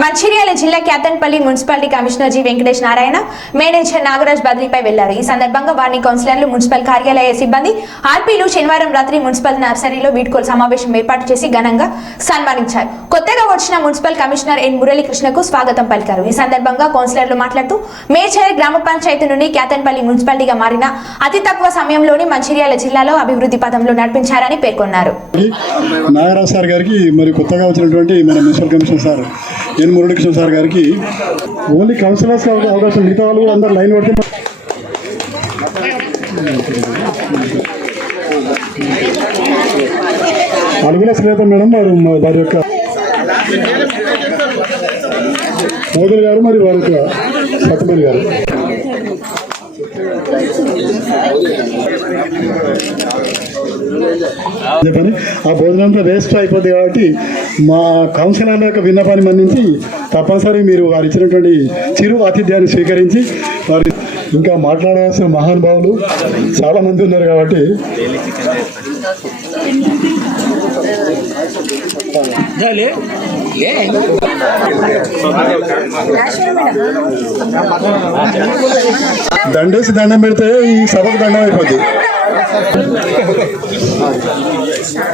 మంచిర్యాల జిల్లా Kyathanpalli municipality commissioner G Venkatesh Narayana manager Nagaraj బదిలీపై వెళ్లారు. ఈ సందర్భంగా వారిని కౌన్సిలర్లు, మున్సిపల్ కార్యాలయ సిబ్బంది, ఆర్పీలు శనివారం రాత్రి మున్సిపల్ నర్సరీలో వీడ్కోలు సమావేశం ఏర్పాటు చేసి ఘనంగా సన్మానించారు. కొత్తగా వచ్చిన మున్సిపల్ కమిషనర్ ఎన్ మురళీకృష్ణకు స్వాగతం పలికారు. ఈ సందర్భంగా కౌన్సిలర్లు మాట్లాడుతూ మేడ్చల్ గ్రామ పంచాయతీ నుండి క్యాతన్పల్లి మున్సిపాలిటీగా మారిన అతి తక్కువ సమయంలోనే మంచిర్యాల జిల్లాలో అభివృద్ధి పథంలో నడిపించారని పేర్కొన్నారు. నాగరాజ్ సార్ గారికి మరి కొత్తగా వచ్చినటువంటి మన మున్సిపల్ కమిషనర్ సార్ ఎన్ మురళీకృష్ణ సార్ గారికి ఓన్లీ కౌన్సిలర్స్ అవకాశం, మిగతా వాళ్ళు కూడా అందరు లైన్ పడితే అడుగుల శ్వేత మేడం వారి యొక్క మోదల్ గారు మరి వారి యొక్క సత్యమణి గారు చెప్పని ఆ భోజనంతో వేస్ట్ అయిపోద్ది కాబట్టి మా కౌన్సిలర్ల యొక్క విన్నపాన్ని మన్నించి తప్పనిసరి మీరు వారు ఇచ్చినటువంటి చిరు ఆతిథ్యాన్ని స్వీకరించి వారి ఇంకా మాట్లాడాల్సిన మహానుభావులు చాలామంది ఉన్నారు కాబట్టి దండేసి దండం పెడితే ఈ సభకు దండం అయిపోద్ది.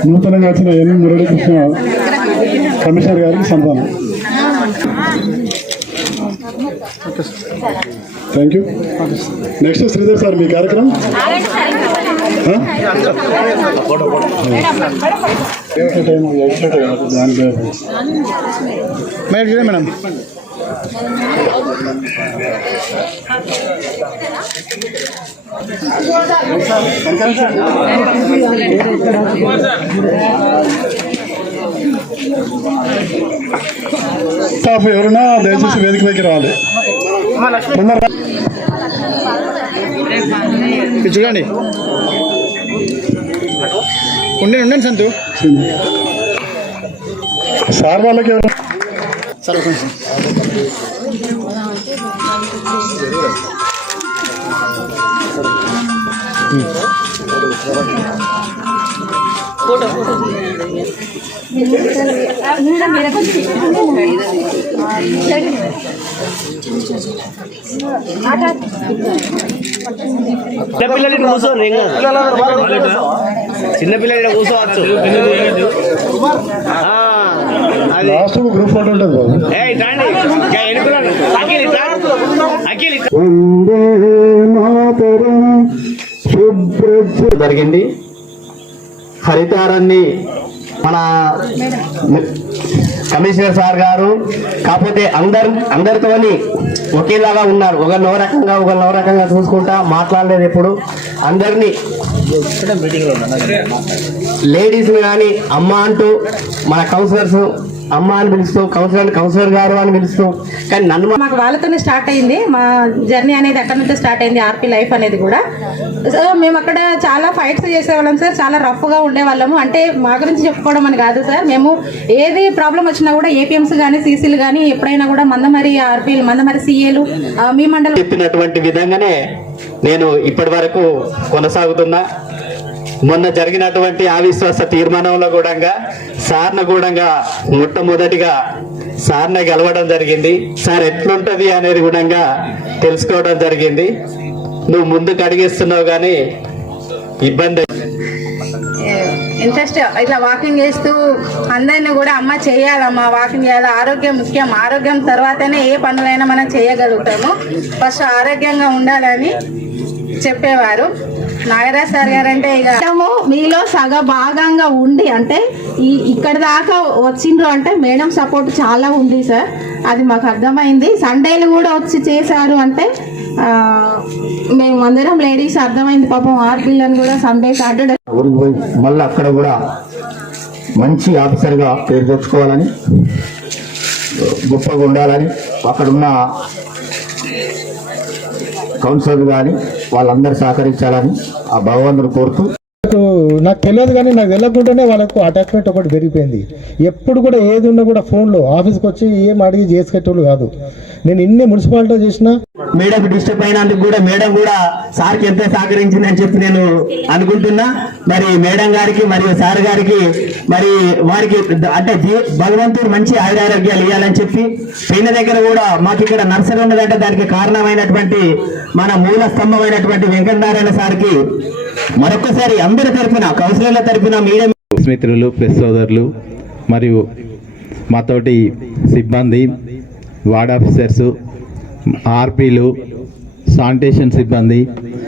నూతనంగా వచ్చిన ఎన్ మురళీకృష్ణ కమిషనర్ గారికి సంతానం. Thank you. Next Sridhar sir మీ కార్యక్రమం మేడం స్టాఫ్ ఎవరున్నా దయచేసి వేదికపైకి రావాలి. చూడండి ఉండండి సంతు సార్ వాళ్ళకి ఎవరు సార్ చిన్నపిల్లలు కూర్చోండి, చిన్నపిల్లలు కూర్చోవచ్చు. గ్రూప్ ఫోటో ఉంటుంది జరిగింది. హరితారాన్ని మన కమిషనర్ సార్ గారు కాకపోతే అందరితోని ఒకేలాగా ఉన్నారు. ఒకరినో రకంగా చూసుకుంటా మాట్లాడలేదు. ఎప్పుడు అందరినీ లేడీస్ని కానీ అమ్మ అంటూ మన కౌన్సిలర్స్ అమ్మ అని పిలుస్తూ కౌన్సిలర్ గారు అని పిలుస్తూ, కానీ నన్ను మాకు వాళ్ళతోనే స్టార్ట్ అయింది. మా జర్నీ అనేది అక్కడ నుంచి స్టార్ట్ అయింది. ఆర్పీ లైఫ్ అనేది కూడా. సో మేము అక్కడ చాలా ఫైట్స్ చేసేవాళ్ళం సార్. చాలా రఫ్గా ఉండేవాళ్ళము. అంటే మా గురించి చెప్పుకోవడం అని కాదు సార్. మేము ఏది ప్రాబ్లం వచ్చినా కూడా ఏపీఎంస్ కానీ సీసీలు కానీ ఎప్పుడైనా కూడా మందమరి ఆర్పీలు, మందమరి సీఏలు మీ మండలం చెప్పినటువంటి విధంగానే నేను ఇప్పటి వరకు కొనసాగుతున్నా. మొన్న జరిగినటువంటి అవిశ్వాస తీర్మానంలో కూడా సార్ను కూడా మొట్టమొదటిగా సార్ని గెలవడం జరిగింది. సార్ ఎట్లుంటది అనేది కూడా తెలుసుకోవడం జరిగింది. నువ్వు ముందుకు అడిగేస్తున్నావు కానీ ఇబ్బంది. ఇంట్రెస్ట్ ఇట్లా వాకింగ్ చేస్తూ అందరినీ కూడా అమ్మ చేయాలమ్మా, వాకింగ్ చేయాలి, ఆరోగ్యం ముఖ్యం, ఆరోగ్యం తర్వాతనే ఏ పనులైనా మనం చేయగలుగుతాము, ఫస్ట్ ఆరోగ్యంగా ఉండాలని చెప్పేవారు. నాగరాజ్ సార్ గారు అంటే ఇక మీలో భాగంగా ఉండి అంటే ఇక్కడ దాకా వచ్చిండ్రు అంటే మేడం సపోర్ట్ చాలా ఉంది సార్. అది మాకు అర్థమైంది. సండేలు కూడా వచ్చి చేశారు అంటే మేము అందరం లేడీస్ అర్థమైంది. పాపం ఆర్పీలను కూడా సండే సాటర్డే మళ్ళీ అక్కడ కూడా మంచి ఆఫీసర్గా పేరు తెచ్చుకోవాలని, గొప్పగా ఉండాలని అక్కడున్న కౌన్సిలర్ కానీ వాళ్ళందరూ సహకరించాలని ఆ భగవంతుడు కోరుతూ నాకు తెలియదు కానీ నాకు తెలియకుండానే వాళ్ళకు అటాచ్మెంట్ ఒకటి పెరిగిపోయింది. ఎప్పుడు కూడా ఏది ఉన్నా కూడా ఫోన్లో ఆఫీస్కి వచ్చి ఏం అడిగి చేసుకెట్టేవాళ్ళు కాదు. నేను ఇన్ని మున్సిపాలిటీ చేసిన మేడం డిస్టర్బ్ అయినందుకు కూడా మేడం కూడా సార్కి ఎంత సహకరించిందని చెప్పి నేను అనుకుంటున్నా. మరి మేడం గారికి మరియు సార్ గారికి మరి వారికి అంటే భగవంతుడు మంచి ఆయురారోగ్యాలు ఇవ్వాలని చెప్పి పైన దగ్గర కూడా మాకు ఇక్కడ నర్సరీ ఉన్నదంటే దానికి కారణమైనటువంటి మన మూల స్తంభమైనటువంటి వెంకటనారాయణ సార్కి మరొకసారి అందరి తరఫున కౌన్సిలర్ల తరఫున మీడియా మిత్రులు, ప్రెస్ సోదరులు మరియు మాతోటి సిబ్బంది, వార్డ్ ఆఫీసర్సు, ఆర్పీలు, శానిటేషన్ సిబ్బంది,